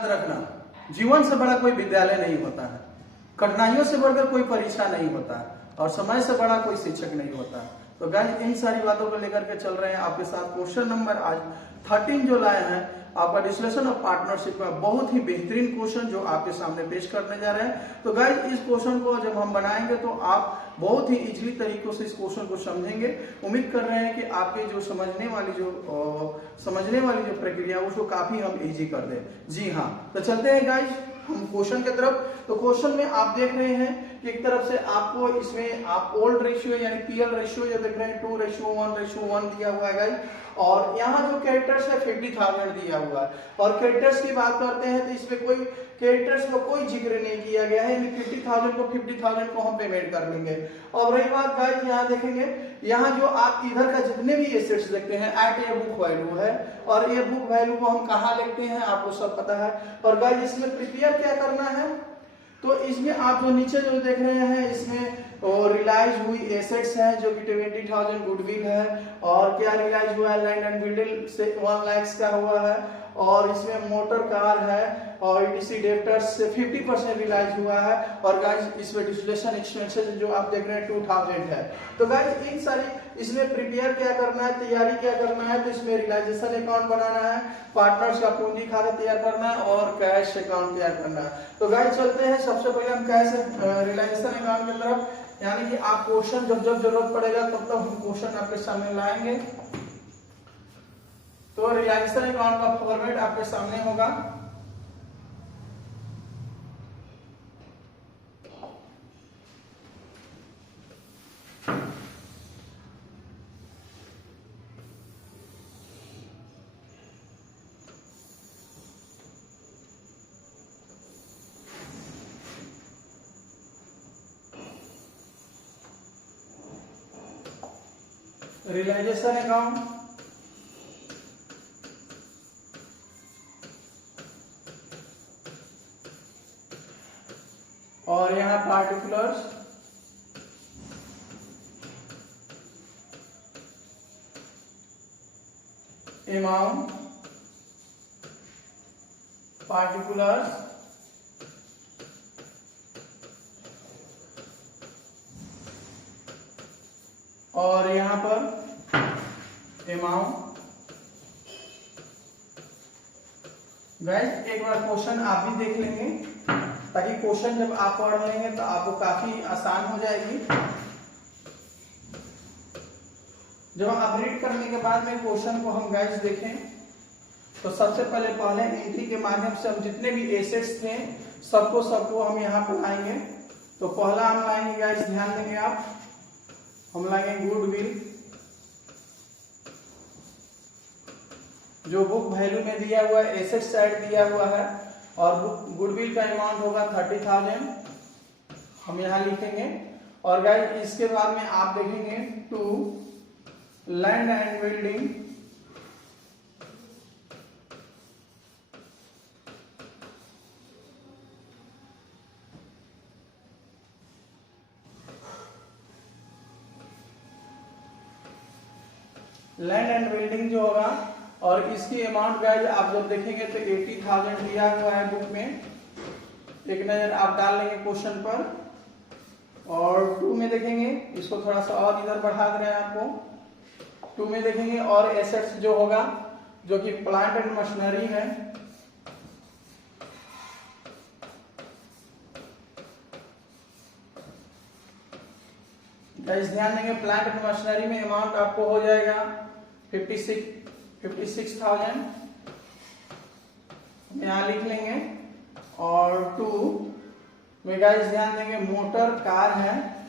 याद रखना, जीवन से बड़ा कोई विद्यालय नहीं होता है, कठिनाइयों से बढ़कर कोई परीक्षा नहीं होता है, और समय से बड़ा कोई शिक्षक नहीं होता। तो गाइस इन सारी बातों को लेकर के चल रहे हैं आपके साथ। क्वेश्चन नंबर आज 13 जो लाए हैं आपका डिस्कशन ऑफ पार्टनरशिप का, बहुत ही बेहतरीन क्वेश्चन जो आपके सामने पेश करने जा रहे हैं। तो गाइस इस क्वेश्चन को जब हम बनाएंगे तो आप बहुत ही इजीली तरीकों से इस क्वेश्चन को समझेंगे। उम्मीद कर रहे हैं कि आपके जो समझने वाली जो प्रक्रिया उसको काफी हम इजी कर दें। जी हाँ, तो चलते हैं गाइस हम क्वेश्चन की तरफ। तो क्वेश्चन में आप देख रहे हैं कि एक तरफ से आपको इसमें आप ओल्ड रेशियो यानी पीएल रेशियो जो देख रहे हैं 2:1:1 दिया हुआ है गाइस, और यहाँ जो कैरेक्टर्स है 50,000 दिया हुआ है। और कैरेक्टर्स की बात करते हैं तो इसमें कोई कैरेक्टर्स को कोई जिक्र नहीं किया गया है, 50,000 को हम पेमेंट कर लेंगे। और रही बात गाइस यहाँ देखेंगे, यहाँ जो आप इधर का जितने भी एसेट्स देखते हैं एट ए बुक वैल्यू है, और ये बुक वैल्यू को हम कहाँ लिखते हैं आपको सब पता है। और गाइस इसमें प्रिपेयर क्या करना है, तो इसमें आप जो नीचे जो देख रहे हैं इसमें रिलाइज हुई एसेट्स है जो कि 20,000 गुडविल है, और क्या रिलाइज हुआ है लैंड एंड बिल्डिंग से 1 लाख का हुआ है, और इसमें मोटर कार है, और ईटीसी डेब्टर्स से 50% रिलाइज हुआ है, और गाइस इसमें डिस्ट्रीब्यूशन एक्सपेंसेस जो आप देख रहे हैं 2,000 है। तो गाइस इन सारी इसमें प्रिपेयर क्या करना है, तैयारी क्या करना है, तो इसमें रियलाइजेशन अकाउंट बनाना है, पार्टनर्स का पूंजी खाता तैयार करना है, और कैश अकाउंट तैयार करना है। तो गाइस चलते हैं सबसे पहले हम कैश रियलाइजेशन अकाउंट की तरफ, यानी कि आप क्वेश्चन जब जब जरूरत पड़ेगा तब तक हम क्वेश्चन आपके सामने लाएंगे। तो रियलाइजेशन अकाउंट का फॉर्मेट आपके सामने होगा। रियलाइजेशन अकाउंट, और यहाँ पार्टिकुलर्स, अमाउंट, पार्टिकुलर्स, और यहाँ पर अमाउंट। गाइस एक बार क्वेश्चन आप भी देख लेंगे, ताकि क्वेश्चन जब आप पढ़ लेंगे तो आपको काफी आसान हो जाएगी। जब आप रीड करने के बाद में क्वेश्चन को हम गाइस देखें, तो सबसे पहले एंट्री के माध्यम से हम जितने भी एसेट्स थे सबको हम यहाँ पर लाएंगे। तो पहला हम लाएंगे गाइस, ध्यान देंगे आप, हम लाएंगे गुडविल, जो बुक वैल्यू में दिया हुआ है, एसेट साइड दिया हुआ है, और गुडविल का अमाउंट होगा 30,000, हम यहाँ लिखेंगे। और गाइस इसके बाद में आप देखेंगे to land and building, land and building जो होगा, और इसकी अमाउंट गाइस आप जब देखेंगे तो 80,000 दिया हुआ है बुक में। एक नजर आप डाल लेंगे क्वेश्चन पर, और 2 में देखेंगे, इसको थोड़ा सा और इधर बढ़ा दे रहे हैं आपको। 2 में देखेंगे और एसेट्स जो होगा, जो कि प्लांट एंड मशीनरी है, गाइस ध्यान देंगे प्लांट एंड मशीनरी में अमाउंट आपको हो जाएगा 56,000, यहाँ लिख लेंगे। और 2 में गाइस ध्यान देंगे मोटर कार है,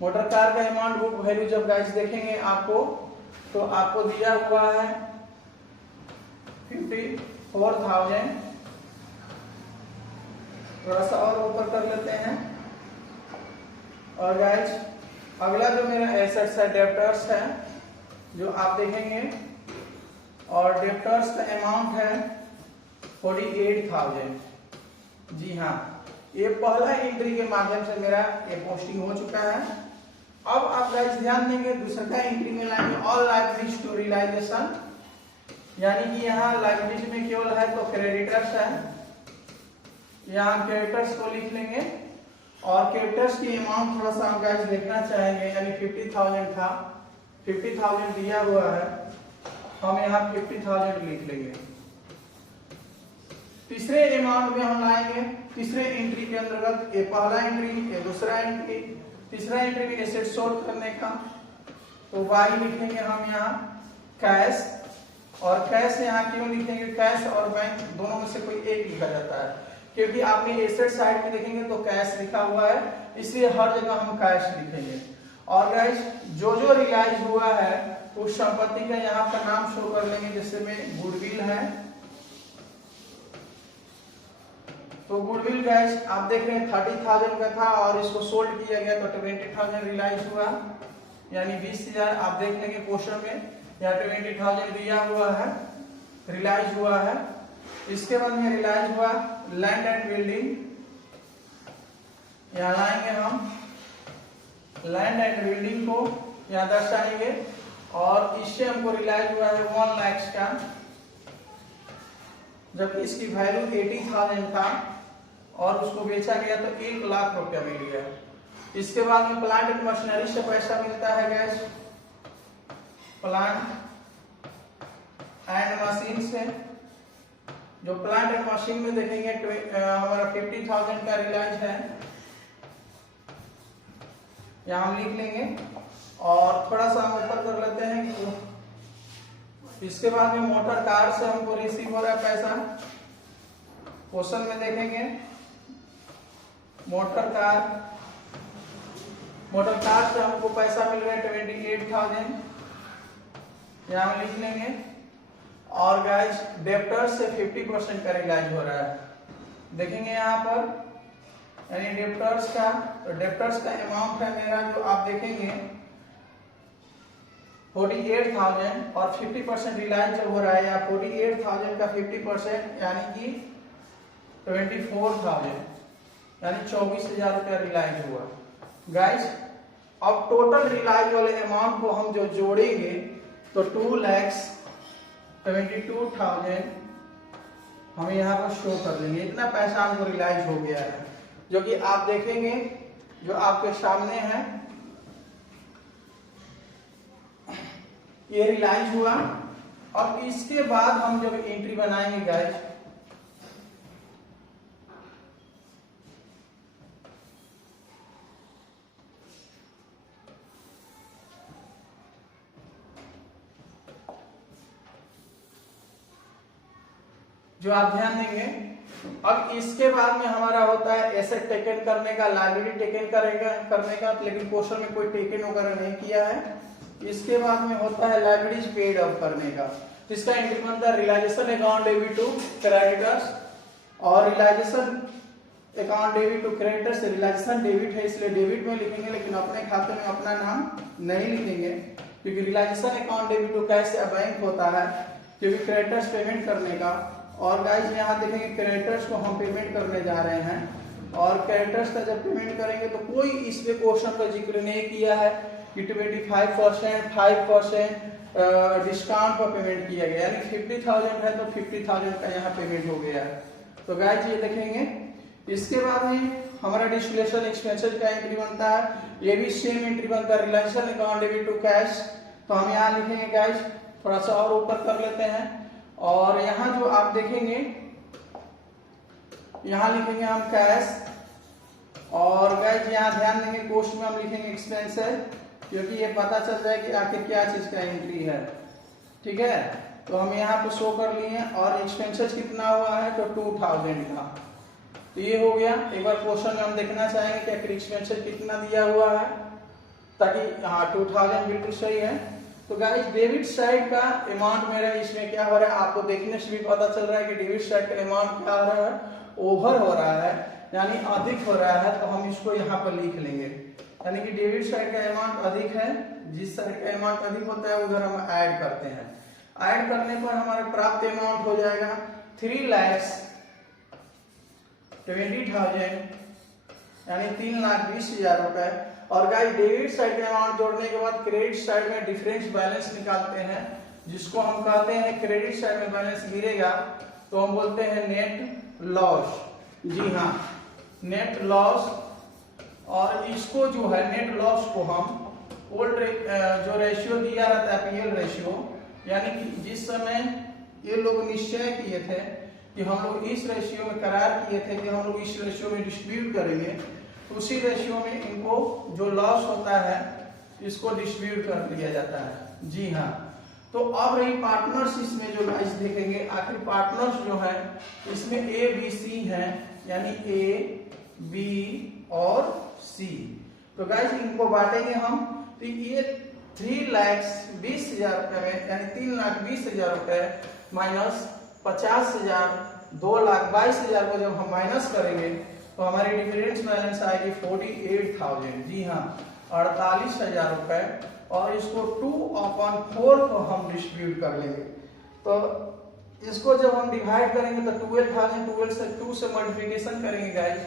मोटर कार का अमाउंट बुक वैल्यू जब गाइस देखेंगे आपको, तो आपको दिया हुआ है 54,000। थोड़ा सा और ऊपर कर लेते हैं। और गाइस अगला जो मेरा एसेट्स है डेब्टर्स है, जो आप देखेंगे, और डेब्टर्स का अमाउंट है 48,000। जी हाँ, ये पहला एंट्री के माध्यम से मेरा ये पोस्टिंग हो चुका है। अब आप गाइस ध्यान देंगे दूसरा एंट्री में लाएंगे ऑल लायबिलिटीज टू रियलाइजेशन, यानी कि यहाँ लायबिलिटीज में केवल है तो क्रेडिटर्स है, यहाँ क्रेडिटर्स को लिख लेंगे और क्रेडिटर्स की अमाउंट थोड़ा सा हम गाइस देखना चाहेंगे, यानी 50,000 था, 50,000 दिया हुआ है, हम यहाँ 50,000 लिख लेंगे। तीसरे अमाउंट में हम लाएंगे तीसरे एंट्री के अंतर्गत, ये पहला एंट्री, ये दूसरा एंट्री, तीसरा एंट्री में एसेट सोल्व करने का, तो वाई लिखेंगे हम यहाँ कैश, और कैश यहाँ क्यों लिखेंगे, कैश और बैंक दोनों में से कोई एक लिखा जाता है, क्योंकि आपने एसेट साइड में देखेंगे तो कैश लिखा हुआ है, इसलिए हर जगह हम कैश लिखेंगे। और गाइस जो जो रियलाइज हुआ है उस संपत्ति का यहाँ पर नाम शो कर लेंगे, जैसे में गुडविल है, तो गुडविल गाइस आप देख रहे हैं 30,000 का था और इसको सोल्ड किया गया तो 20,000 रियलाइज हुआ, यानी 20,000 आप देख लेंगे क्वेश्चन में, यहाँ 20,000 दिया हुआ है, रियलाइज हुआ है। इसके बाद में रियलाइज हुआ लैंड एंड बिल्डिंग, यहाँ लाएंगे हम लैंड एंड बिल्डिंग को यहाँ दर्शाएंगे, और इससे हमको रियलाइज हुआ है 1 लाख का, जबकि इसकी वैल्यू 80,000 था और उसको बेचा गया तो 1 लाख रुपया मिल गया। इसके बाद में प्लांट एंड मशीनरी से पैसा मिलता है गैस, प्लांट एंड मशीन से, जो प्लांट एंड मशीन में देखेंगे हमारा 50,000 का रियलाइज है, यहाँ हम लिख लेंगे और थोड़ा सा हम ऊपर कर लेते हैं कि इसके बाद में मोटर कार से हमको रिसीव हो रहा है पैसा, क्वेश्चन में देखेंगे मोटर कार से हमको पैसा मिल रहा है 28,000, यहाँ हम लिख लेंगे। और गाइस डेप्टर से 50% का रियलाइज हो रहा है, देखेंगे यहाँ पर, यानी डेप्टर्स का, तो डेप्टर्स का अमाउंट है मेरा जो आप देखेंगे 48,000 और 50% रियलाइज जब हो रहा है, या 48,000 का 50% यानी कि 24,000, यानी 24,000 रुपया रियलाइज हुआ। गाइस अब टोटल रियलाइज वाले अमाउंट को हम जो जोड़ेंगे तो 2,22,000 हमें यहाँ पर शो कर लेंगे, इतना पैसा हमको रियलाइज हो गया है, जो कि आप देखेंगे जो आपके सामने है, ये रियलाइज हुआ। और इसके बाद हम जब एंट्री बनाएंगे गाइस, जो आप ध्यान देंगे, अब इसके बाद में हमारा होता है एसेट टेकन करने का, लायबिलिटी टेकन करने का, लेकिन क्वेश्चन में कोई टेकन वगैरह नहीं किया है। इसके बाद में होता है लायबिलिटीज पेड अप करने का, तो इसका एंट्री बनता है realisation account debit to creditors, और realisation account debit to creditors, realisation debit है इसलिए डेबिट में लिखेंगे, लेकिन अपने खाते में अपना नाम नहीं लिखेंगे, क्योंकि realisation account debit to cash या बैंक होता है, क्योंकि क्रेडिटर्स पेमेंट करने का। और गाइस यहाँ देखेंगे क्रेडिटर्स को हम पेमेंट करने जा रहे हैं, और क्रेडिटर्स का जब पेमेंट करेंगे तो कोई इसमें क्वेश्चन का जिक्र नहीं किया है कि 25%, 5% डिस्काउंट पर पेमेंट किया गया, यानी 50,000 है तो 50,000 का यहाँ पेमेंट हो गया है। तो गाइस ये देखेंगे। इसके बाद में हमारा डिस्ट्रीब्यूशन एक्सपेंसेस का एंट्री बनता है, ये भी सेम एंट्री बनता है, realisation account debit to cash, तो हम यहाँ लिखेंगे गाइस, थोड़ा सा और ऊपर कर लेते हैं, और यहाँ जो आप देखेंगे यहाँ लिखेंगे हम कैश, और गाइस यहाँ ध्यान देंगे कोस्ट में हम लिखेंगे एक्सपेंसेस, क्योंकि ये पता चल जाए कि आखिर क्या चीज का एंट्री है, ठीक है। तो हम यहाँ पे शो कर लिए, और एक्सपेंसेस कितना हुआ है तो 2,000 का, तो ये हो गया। एक बार क्वेश्चन में हम देखना चाहेंगे कि आखिर एक्सपेंसेस कितना दिया हुआ है, ताकि हाँ 2,000 बिल्कुल सही है। तो गाइस डेबिट साइड का अमाउंट मेरा इसमें क्या हो रहा है, आपको देखने से भी पता चल रहा है कि डेबिट साइड का अमाउंट क्या हो रहा है, ओवर हो रहा है, यानी अधिक हो रहा है, तो हम इसको यहाँ पर लिख लेंगे, यानी कि डेबिट साइड का अमाउंट अधिक है, जिस साइड का अमाउंट अधिक होता है उधर हम ऐड करते हैं। ऐड करने पर हमारा प्राप्त अमाउंट हो जाएगा 3,20,000, यानी 3,20,000 रुपए। और गाइस डेबिट साइड में अमाउंट जोड़ने के बाद क्रेडिट साइड में डिफरेंस बैलेंस निकालते हैं, जिसको हम कहते हैं क्रेडिट साइड में बैलेंस गिरेगा तो हम बोलते हैं नेट लॉस। जी हाँ, नेट लॉस। और इसको जो है नेट लॉस को हम ओल्ड जो रेशियो दिया रहता है पीएल रेशियो, यानी कि जिस समय ये लोग निश्चय किए थे कि हम लोग इस रेशियो में करार किए थे कि हम लोग इस रेशियो में डिस्ट्रीब्यूट करेंगे, तो उसी रेशियो में इनको जो लॉस होता है इसको डिस्ट्रीब्यूट कर दिया जाता है। जी हाँ, तो अब रही पार्टनर्स, इसमें जो गाइस देखेंगे आखिर पार्टनर्स जो है इसमें ए बी सी है, यानी ए बी और सी। तो गाइस इनको बांटेंगे हम, तो ये 3,20,000 रुपए में, यानी 3,20,000 रुपए माइनस 50,000, 2,22,000 को जब हम माइनस करेंगे तो हमारी डिफरेंस बैलेंस आएगी 48,000। जी हाँ, 48,000 रुपए। और इसको 2/4 को हम डिस्ट्रीब्यूट कर लेंगे। तो इसको जब हम डिवाइड करेंगे तो 12,000, 12 से 2 से मल्टीप्लिकेशन करेंगे गाइस,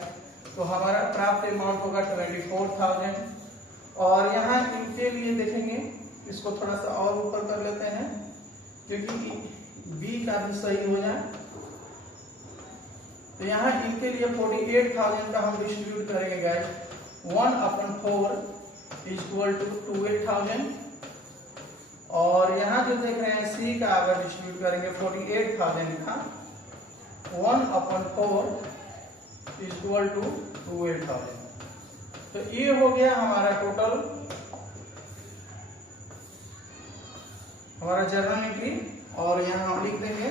तो हमारा प्राप्त अमाउंट होगा 24,000। और यहाँ इनके लिए देखेंगे, इसको थोड़ा सा और ऊपर कर लेते हैं क्योंकि बी का भी सही हो जाए। तो यहाँ इनके लिए 48,000 का हम डिस्ट्रीब्यूट करेंगे गाइस। 1/4 equal to 28,000। और यहाँ जो देख रहे हैं सी का अगर डिस्ट्रीब्यूट करेंगे 48,000 का 1/4 इक्वल टू 28,000। तो ये हो गया हमारा टोटल, हमारा जर्नल एंट्री। और यहाँ हम लिख देंगे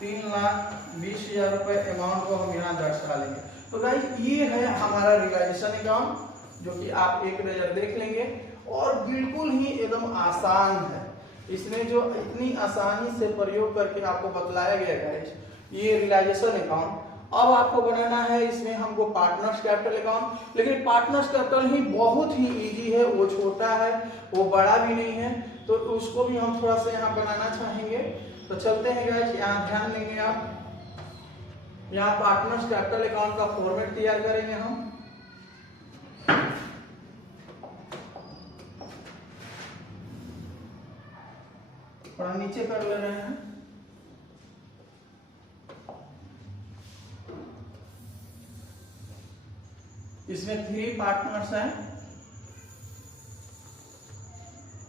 3,20,000 रुपए अमाउंट को हम यहाँ दर्शा लेंगे। तो गाइस ये है हमारा रियलाइजेशन अकाउंट, जो कि आप एक नजर देख लेंगे और बिल्कुल ही एकदम आसान है। इसमें जो इतनी आसानी से प्रयोग करके आपको बतलाया गया गाइस, ये रियलाइजेशन अकाउंट। अब आपको बनाना है इसमें हमको पार्टनर्स कैपिटल अकाउंट, लेकिन पार्टनर्स कैपिटल ही बहुत ही इजी है, वो छोटा है, वो बड़ा भी नहीं है, तो उसको भी हम थोड़ा सा यहाँ बनाना चाहेंगे। तो चलते हैं गाइस, यहाँ ध्यान देंगे आप। यहाँ पार्टनर्स कैपिटल अकाउंट का फॉर्मेट तैयार करेंगे हम। थोड़ा नीचे कर ले रहे हैं। इसमें 3 पार्टनर्स हैं,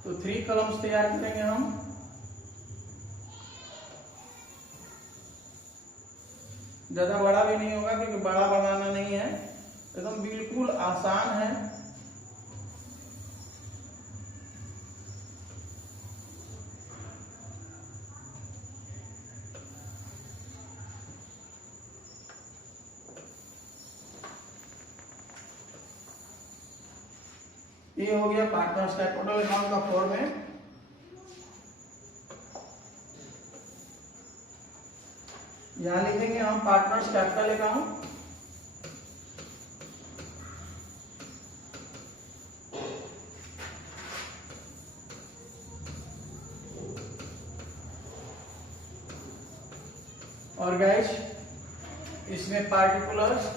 तो 3 कॉलम्स तैयार करेंगे हम। ज्यादा बड़ा भी नहीं होगा क्योंकि बड़ा बनाना नहीं है, एकदम बिल्कुल आसान है। ये हो गया पार्टनर्स कैपिटल अकाउंट का फॉर्मेट। यहां लिखेंगे हम पार्टनर्स कैपिटल अकाउंट। और गाइस इसमें पार्टिकुलर्स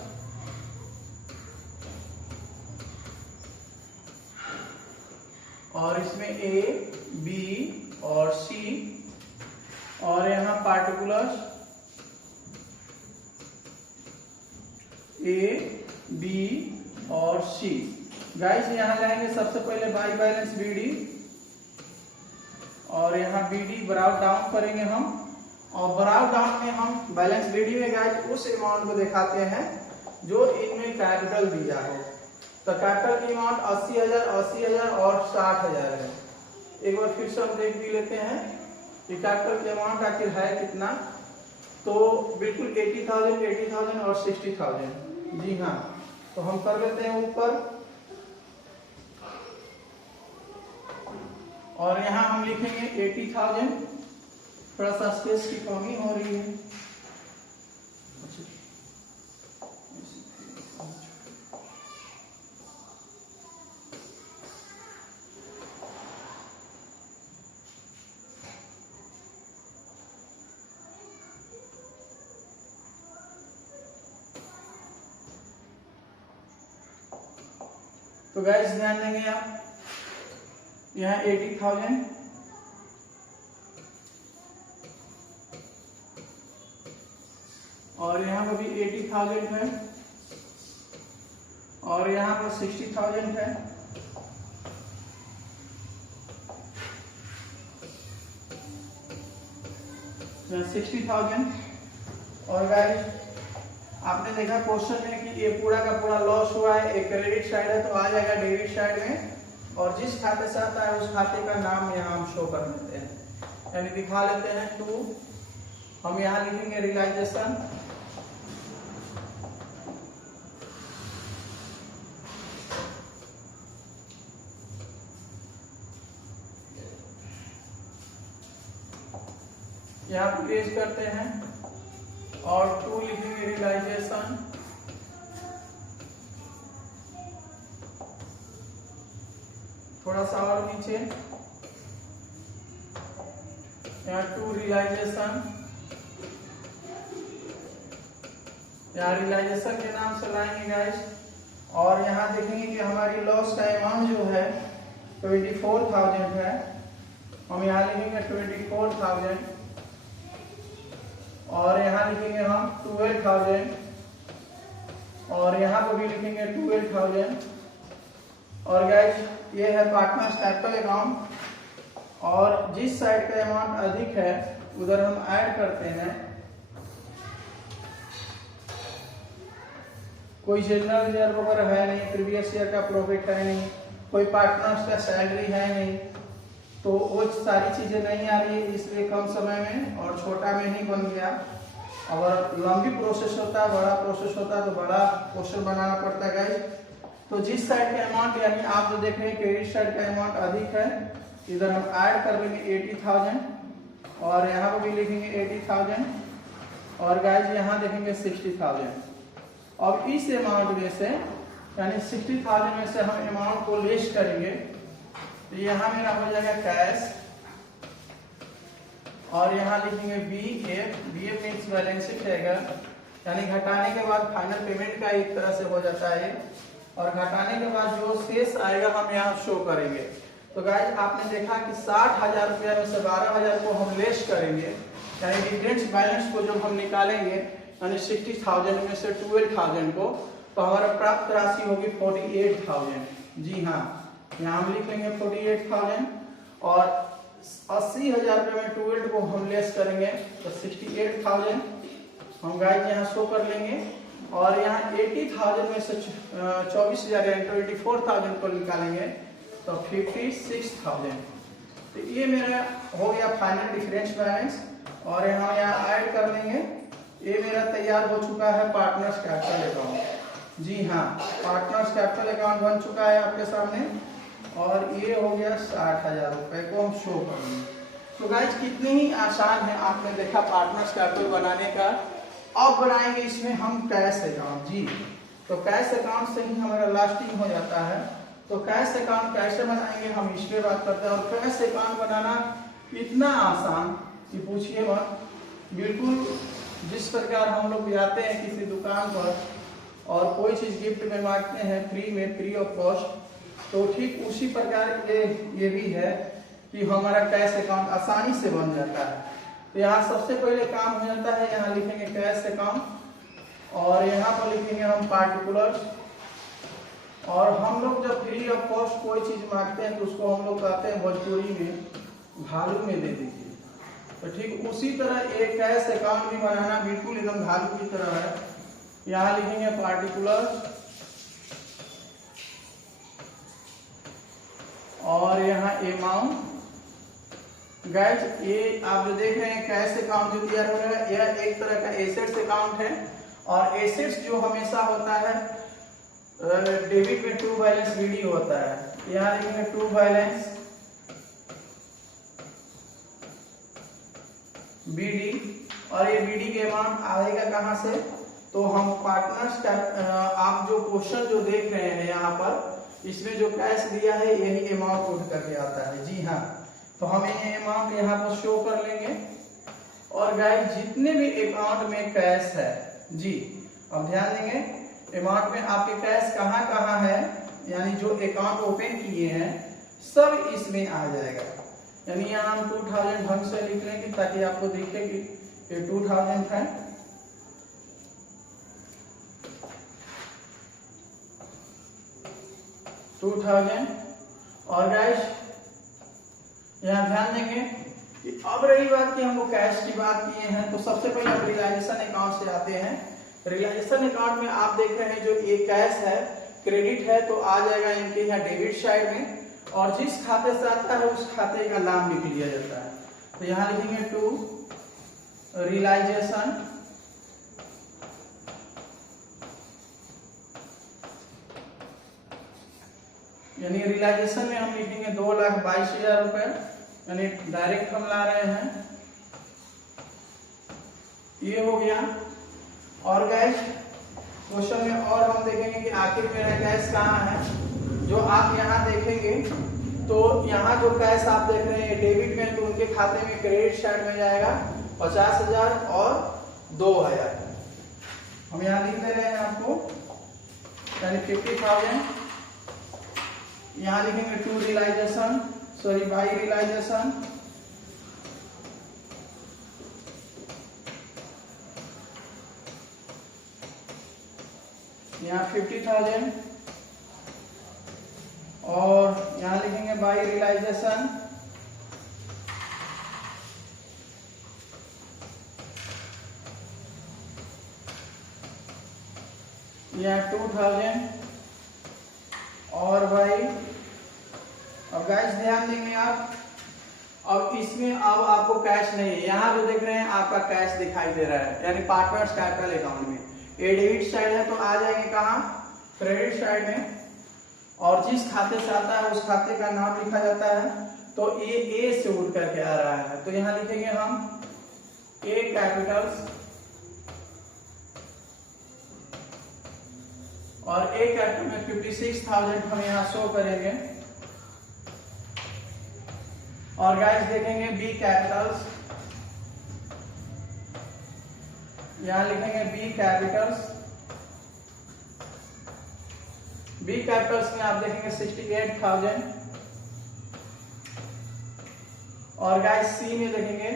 और इसमें ए बी और सी, और यहाँ पार्टिकुलर्स ए बी और सी। गाइस यहाँ लाएंगे सबसे पहले बाई बैलेंस बीडी, और यहाँ बीडी ब्राउट डाउन करेंगे हम। और ब्राउट डाउन में हम बैलेंस बीडी में गाइस उस अमाउंट को दिखाते हैं जो इनमें कैपिटल दिया हो। तो कैपिटल की अमाउंट 80,000, 80,000 और 60,000 है। एक बार फिर से हम देख भी लेते हैं कि कैपिटल की अमाउंट आखिर है कितना। तो बिल्कुल 80,000, 80,000 और 60,000। जी हाँ, तो हम कर लेते हैं ऊपर, और यहाँ हम लिखेंगे 80,000। थोड़ा सा स्पेस की कमी हो रही है। तो तो गाइस ध्यान देंगे आप, यहाँ 80,000 और यहाँ पर भी 80,000 है और यहाँ पर 60,000 है। यहाँ 60,000 और गाइस आपने देखा क्वेश्चन में कि ये पूरा का पूरा लॉस हुआ है, एक क्रेडिट साइड है तो आ जाएगा डेबिट साइड में, और जिस खाते से आता है उस खाते का नाम यहाँ हम शो कर देते हैं, यानी दिखा लेते हैं। टू हम यहाँ लिखेंगे रियलाइजेशन, यहाँ पे पेश करते हैं और 2 लिखेंगे रियलाइजेशन, थोड़ा सा और नीचे यहाँ 2 रियलाइजेशन, यहाँ रियलाइजेशन के नाम से लाएंगे गाइस। और यहाँ देखेंगे कि हमारी लॉस का अमाउंट जो है 24,000 है, हम यहाँ लिखेंगे 24,000 और यहाँ लिखेंगे हम 12,000 और यहाँ पर भी लिखेंगे 12,000। और गाइस ये है पार्टनर्स कैपिटल अकाउंट, और जिस साइड का अमाउंट अधिक है उधर हम ऐड करते हैं। कोई जनरल रिजर्व वगैरह है नहीं, प्रीवियस ईयर का प्रॉफिट है नहीं, कोई पार्टनर्स का सैलरी है नहीं, तो वो सारी चीजें नहीं आ रही है, इसलिए कम समय में और छोटा में ही बन गया। अगर लंबी प्रोसेस होता है, बड़ा प्रोसेस होता है तो बड़ा क्वेश्चन बनाना पड़ता है गाइस। तो जिस साइड का अमाउंट, यानी आप जो देख रहे हैं क्रेडिट साइड का अमाउंट अधिक है, इधर हम ऐड कर लेंगे 80,000 और यहाँ पर भी लिखेंगे 80,000 और गाइस यहाँ देखेंगे 60,000। अब इस अमाउंट में से, यानी 60,000 में से हम अमाउंट को लेस करेंगे, तो यहाँ मेरा हो जाएगा कैश और यहाँ लिखेंगे BF, BF means balance sheet रहेगा, यानी घटाने के बाद फाइनल पेमेंट का एक तरह से हो जाता है, और घटाने के बाद जो शेष आएगा हम यहाँ शो करेंगे। तो गाइस आपने देखा कि 60,000 रुपया में से 12,000 को हम लेस करेंगे, यानी डिफरेंस बैलेंस को जब हम निकालेंगे, यानी 60,000 में से 12,000 को, तो हमारा प्राप्त राशि होगी 48,000। जी हाँ, यहाँ हम लिख लेंगे 48,000 और 80,000 रुपये में 12 को हम लेस करेंगे तो 68,000 हम गाइस यहाँ शो कर लेंगे, और यहाँ 80,000 में से 24,000 यानी 24,000 को निकालेंगे तो 56,000। तो ये मेरा हो गया फाइनल डिफरेंस बैलेंस, और यहाँ ऐड कर लेंगे। ये मेरा तैयार हो चुका है पार्टनर्स कैपिटल अकाउंट। जी हाँ, पार्टनर्स कैपिटल अकाउंट बन चुका है आपके सामने, और ये हो गया 60,000 रुपए को हम शो करेंगे। तो गाइस कितनी ही आसान है, आपने देखा पार्टनर्स कैपिटल बनाने का। अब बनाएंगे इसमें हम कैश अकाउंट। जी, तो कैश अकाउंट से ही हमारा लास्टिंग हो जाता है। तो कैश अकाउंट कैसे बनाएंगे हम इस पे बात करते हैं। और कैश अकाउंट बनाना इतना आसान कि पूछिए मत, बिल्कुल जिस प्रकार हम लोग जाते हैं किसी दुकान पर और कोई चीज गिफ्ट में मांगते हैं फ्री में, फ्री ऑफ कॉस्ट, तो ठीक उसी प्रकार ये भी है कि हमारा कैश अकाउंट आसानी से बन जाता है। तो यहाँ सबसे पहले काम हो जाता है, यहाँ लिखेंगे कैश अकाउंट और यहाँ पर लिखेंगे हम पार्टिकुलर्स। और हम लोग जब फ्री ऑफ कॉस्ट कोई चीज मांगते हैं तो उसको हम लोग कहते हैं भोजपुरी में भालू में दे दीजिए। तो ठीक उसी तरह एक कैश अकाउंट भी बनाना बिल्कुल एकदम भालू की तरह है। यहाँ लिखेंगे पार्टिकुलर्स और यहाँ अमाउंट। गाइस ये आप जो देख रहे हैं कैश अकाउंट जो तैयार हो रहा है, यह एक तरह का एसेट्स अकाउंट है। और एसेट्स जो हमेशा होता है डेबिट में ट्रू बैलेंस बीडी होता है। यहाँ लिखेंगे ट्रू बैलेंस बीडी, और ये बीडी के अमाउंट आएगा कहाँ से, तो हम पार्टनर्स का आप जो क्वेश्चन जो देख रहे हैं यहाँ पर, इसमें जो कैश दिया है यही अमाउंट उठ करके आता है। जी हाँ, तो हम ये अमाउंट यहाँ पर शो कर लेंगे। और गाइस जितने भी अकाउंट में कैश है, जी अब ध्यान देंगे, अमाउंट में आपके कैश कहाँ कहाँ है, यानी जो अकाउंट ओपन किए हैं सब इसमें आ जाएगा। यानी यहाँ हम 2000 ढंग से लिख लेंगे ताकि आपको दिखे कि ये 2000 है। और गाइस यहाँ ध्यान देंगे कि अब रही बात कि हमको कैश की बात किए हैं, तो सबसे पहले हम रियलाइजेशन अकाउंट से आते हैं। रियलाइजेशन अकाउंट में आप देख रहे हैं जो ये कैश है, क्रेडिट है, तो आ जाएगा इनके यहाँ डेबिट साइड में, और जिस खाते से आता है उस खाते का नाम लिख लिया जाता है। तो यहाँ लिखेंगे टू रियलाइजेशन, यानी रियलाइजेशन में हम लिखेंगे 2,22,000 रुपए, यानी डायरेक्ट हम ला रहे हैं, ये हो गया। और गैस क्वेश्चन में और हम देखेंगे कि आखिर मेरा कैश कहाँ है। जो आप यहाँ देखेंगे तो यहाँ जो कैश आप देख रहे हैं डेबिट में, तो उनके खाते में क्रेडिट साइड में जाएगा 50,000 और 2,000। हम यहाँ लिख दे रहे हैं आपको, यानी 50,000। यहाँ लिखेंगे to realisation, sorry by realisation, यहाँ 50,000, और यहाँ लिखेंगे बाई रियलाइजेशन, यहाँ 2,000 और भाई। अब गाइस ध्यान देंगे आप, अब इसमें अब आपको कैश नहीं है, यहाँ जो देख रहे हैं आपका कैश दिखाई दे रहा है, यानी पार्टनर्स कैपिटल अकाउंट में ये डेबिट साइड है, तो आ जाएंगे कहाँ, क्रेडिट साइड में, और जिस खाते से आता है उस खाते का नाम लिखा जाता है। तो ये ए से उठ करके आ रहा है, तो यहाँ लिखेंगे हम ए कैपिटल्स, और ए कैपिटल में 56,000 हम यहाँ शो करेंगे। और गाइस देखेंगे बी कैपिटल्स, यहां लिखेंगे बी कैपिटल्स, बी कैपिटल्स में आप देखेंगे 68,000, और गाइस सी में देखेंगे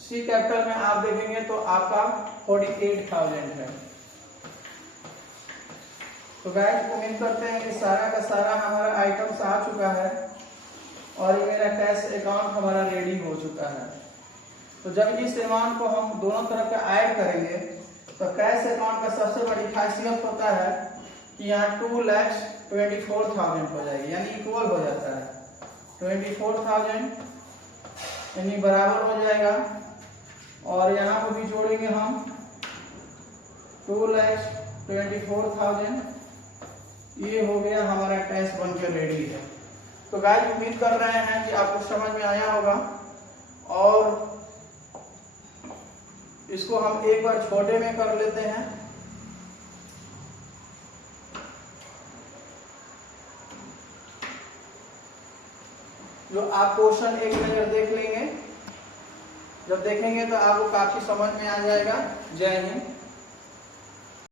सी कैपिटल में आप देखेंगे तो आपका 48,000 है। तो गाइस उम्मीद करते हैं कि सारा का सारा हमारा आइटम्स आ चुका है, और ये मेरा कैश अकाउंट हमारा रेडी हो चुका है। तो जब इस अमाउंट को हम दोनों तरफ का ऐड करेंगे, तो कैश अकाउंट का सबसे बड़ी खासियत होता है कि यहाँ 2,24,000 हो जाएगी, यानी इक्वल हो जाता है 24,000, यानी बराबर हो जाएगा। और यहाँ पर भी जोड़ेंगे हम 2,24,000, ये हो गया हमारा कैश बनकर रेडी है। तो गाइस उम्मीद कर रहे हैं कि आपको समझ में आया होगा, और इसको हम एक बार छोटे में कर लेते हैं। जो आप क्वेश्चन एक नजर देख लेंगे, जब देखेंगे तो आपको काफी समझ में आ जाएगा। जय हिंद।